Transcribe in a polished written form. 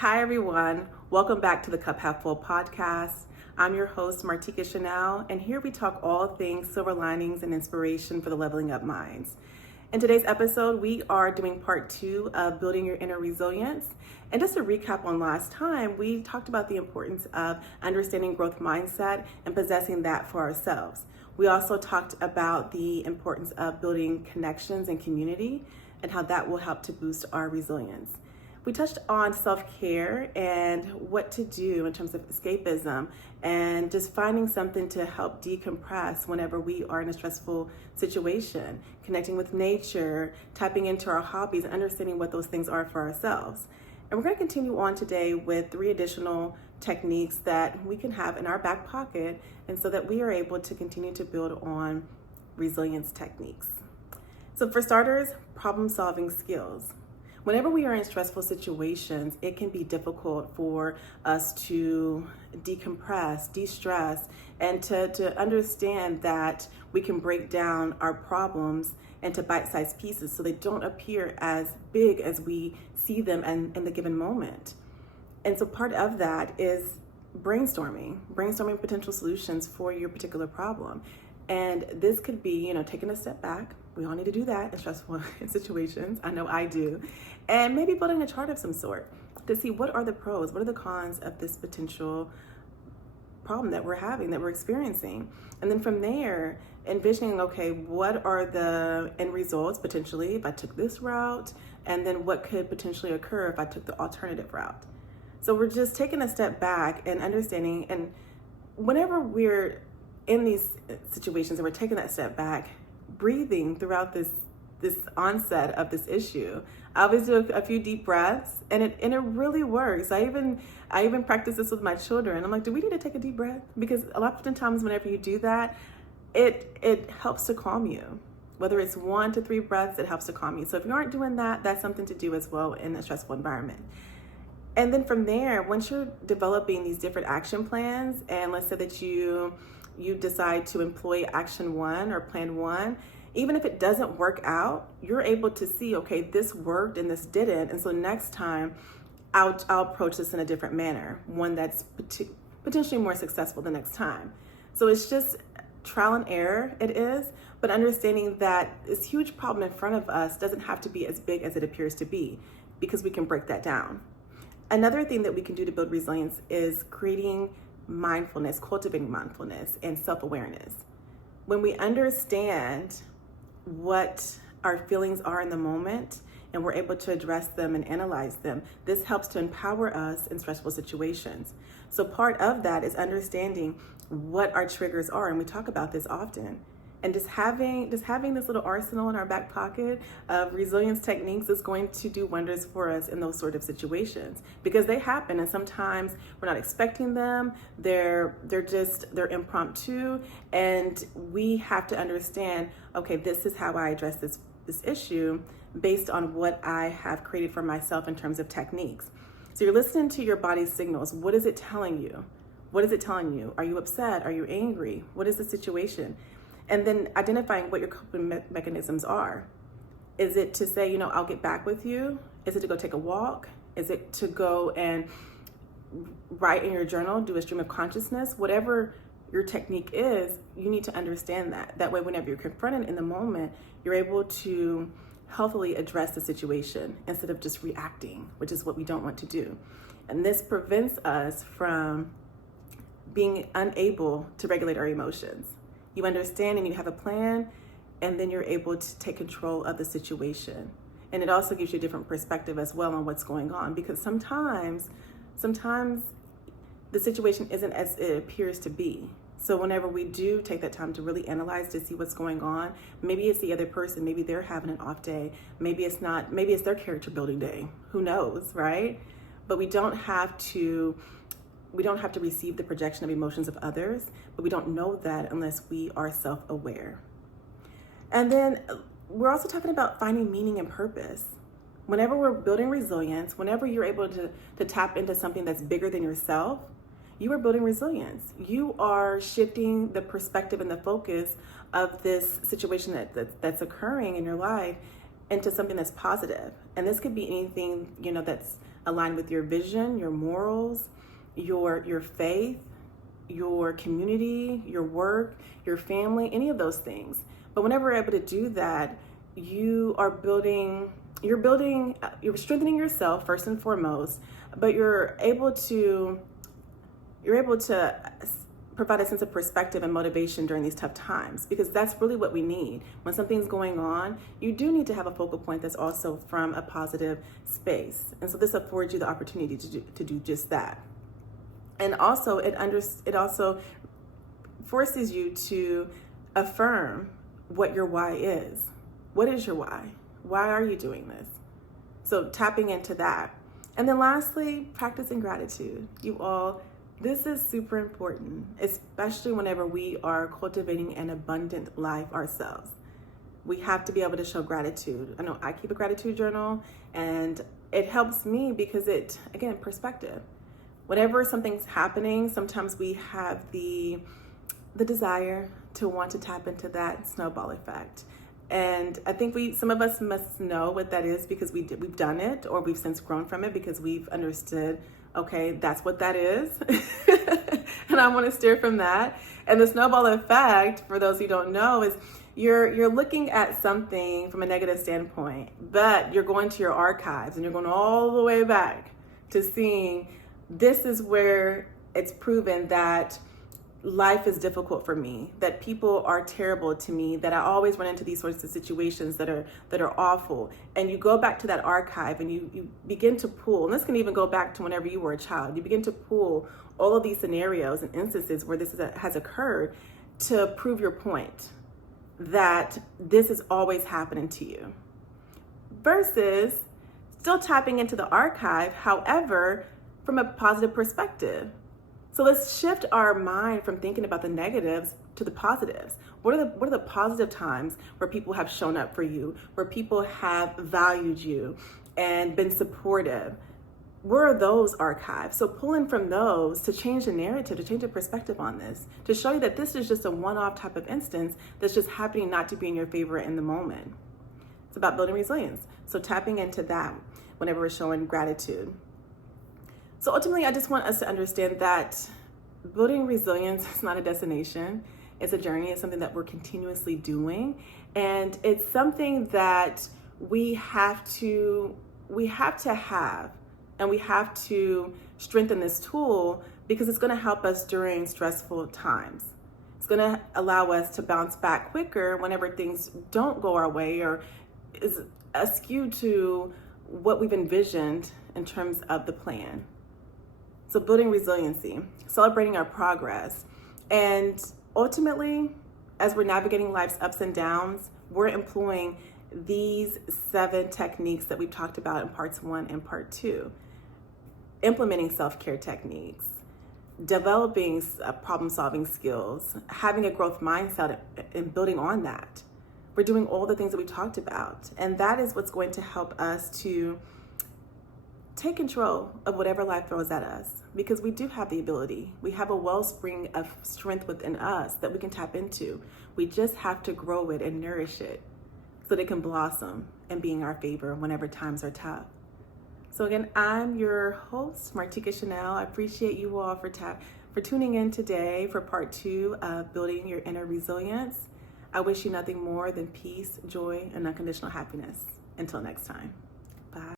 Hi, everyone. Welcome back to the Cup Half Full podcast. I'm your host, Martika Shanel, and here we talk all things silver linings and inspiration for the leveling up minds. In today's episode, we are doing part 2 of building your inner resilience. And just to recap on last time, we talked about the importance of understanding growth mindset and possessing that for ourselves. We also talked about the importance of building connections and community and how that will help to boost our resilience. We touched on self-care and what to do in terms of escapism and just finding something to help decompress whenever we are in a stressful situation, connecting with nature, tapping into our hobbies, and understanding what those things are for ourselves. And we're going to continue on today with 3 additional techniques that we can have in our back pocket, and so that we are able to continue to build on resilience techniques. So for starters, problem-solving skills. Whenever we are in stressful situations, it can be difficult for us to decompress, de-stress, and to understand that we can break down our problems into bite-sized pieces so they don't appear as big as we see them in the given moment. And so part of that is brainstorming potential solutions for your particular problem. And this could be, taking a step back. We all need to do that in stressful situations. I know I do. And maybe building a chart of some sort to see what are the pros, what are the cons of this potential problem that we're having, that we're experiencing. And then from there, envisioning, okay, what are the end results potentially if I took this route? And then what could potentially occur if I took the alternative route? So we're just taking a step back and understanding. And whenever we're in these situations and we're taking that step back, breathing throughout this onset of this issue, I always do a few deep breaths, and it really works. I even practice this with my children. I'm like, do we need to take a deep breath? Because a lot of times whenever you do that, it helps to calm you. Whether it's 1 to 3 breaths, it helps to calm you. So if you aren't doing that, that's something to do as well in a stressful environment. And then from there, once you're developing these different action plans, and let's say that you decide to employ action 1 or plan 1, even if it doesn't work out, you're able to see, okay, this worked and this didn't. And so next time I'll approach this in a different manner, one that's potentially more successful the next time. So it's just trial and error, it is, but understanding that this huge problem in front of us doesn't have to be as big as it appears to be, because we can break that down. Another thing that we can do to build resilience is creating mindfulness, cultivating mindfulness and self-awareness. When we understand what our feelings are in the moment and we're able to address them and analyze them, this helps to empower us in stressful situations. So part of that is understanding what our triggers are, and we talk about this often. And just having this little arsenal in our back pocket of resilience techniques is going to do wonders for us in those sort of situations, because they happen, and sometimes we're not expecting them. They're impromptu, and we have to understand, okay, this is how I address this issue based on what I have created for myself in terms of techniques. So you're listening to your body's signals. What is it telling you? What is it telling you? Are you upset? Are you angry? What is the situation? And then identifying what your coping mechanisms are. Is it to say, I'll get back with you? Is it to go take a walk? Is it to go and write in your journal, do a stream of consciousness? Whatever your technique is, you need to understand that. That way, whenever you're confronted in the moment, you're able to healthily address the situation instead of just reacting, which is what we don't want to do. And this prevents us from being unable to regulate our emotions. You understand and you have a plan, and then you're able to take control of the situation. And it also gives you a different perspective as well on what's going on, because sometimes the situation isn't as it appears to be. So whenever we do take that time to really analyze to see what's going on, maybe it's the other person, maybe they're having an off day, maybe it's not, maybe it's their character building day, who knows, right? But we don't have to receive the projection of emotions of others, but we don't know that unless we are self-aware. And then we're also talking about finding meaning and purpose. Whenever we're building resilience, whenever you're able to tap into something that's bigger than yourself, you are building resilience. You are shifting the perspective and the focus of this situation that's occurring in your life into something that's positive. And this could be anything, that's align with your vision, your morals, your faith, your community, your work, your family, any of those things. But whenever you're able to do that, you're strengthening yourself first and foremost, but you're able to provide a sense of perspective and motivation during these tough times, because that's really what we need. When something's going on, you do need to have a focal point that's also from a positive space. And so this affords you the opportunity to do just that. And also it also forces you to affirm what your why is. What is your why? Why are you doing this? So tapping into that. And then lastly, practicing gratitude. This is super important, especially whenever we are cultivating an abundant life ourselves. We have to be able to show gratitude. I know I keep a gratitude journal, and it helps me because perspective. Whenever something's happening, sometimes we have the desire to want to tap into that snowball effect. And I think some of us must know what that is, because we've done it, or we've since grown from it, because we've understood, okay, that's what that is. And I want to steer from that. And the snowball effect, for those who don't know, is you're looking at something from a negative standpoint, but you're going to your archives and you're going all the way back to seeing, this is where it's proven that life is difficult for me, that people are terrible to me, that I always run into these sorts of situations that are awful. And you go back to that archive and you begin to pull, and this can even go back to whenever you were a child. You begin to pull all of these scenarios and instances where this has occurred to prove your point that this is always happening to you, versus still tapping into the archive, however, from a positive perspective. So let's shift our mind from thinking about the negatives to the positives. What are the positive times where people have shown up for you, where people have valued you and been supportive? Where are those archives? So pulling from those to change the narrative, to change the perspective on this, to show you that this is just a one-off type of instance that's just happening not to be in your favor in the moment. It's about building resilience. So tapping into that whenever we're showing gratitude. So ultimately, I just want us to understand that building resilience is not a destination. It's a journey. It's something that we're continuously doing. And it's something that we have to have, and we have to strengthen this tool, because it's going to help us during stressful times. It's going to allow us to bounce back quicker whenever things don't go our way or is askew to what we've envisioned in terms of the plan. So building resiliency, celebrating our progress, and ultimately, as we're navigating life's ups and downs, we're employing these 7 techniques that we've talked about in parts 1 and part 2. Implementing self-care techniques, developing problem-solving skills, having a growth mindset, and building on that. We're doing all the things that we talked about, and that is what's going to help us to take control of whatever life throws at us, because we do have the ability. We have a wellspring of strength within us that we can tap into. We just have to grow it and nourish it so that it can blossom and be in our favor whenever times are tough. So again, I'm your host, Martika Shanel. I appreciate you all for tuning in today for part 2 of building your inner resilience. I wish you nothing more than peace, joy, and unconditional happiness. Until next time.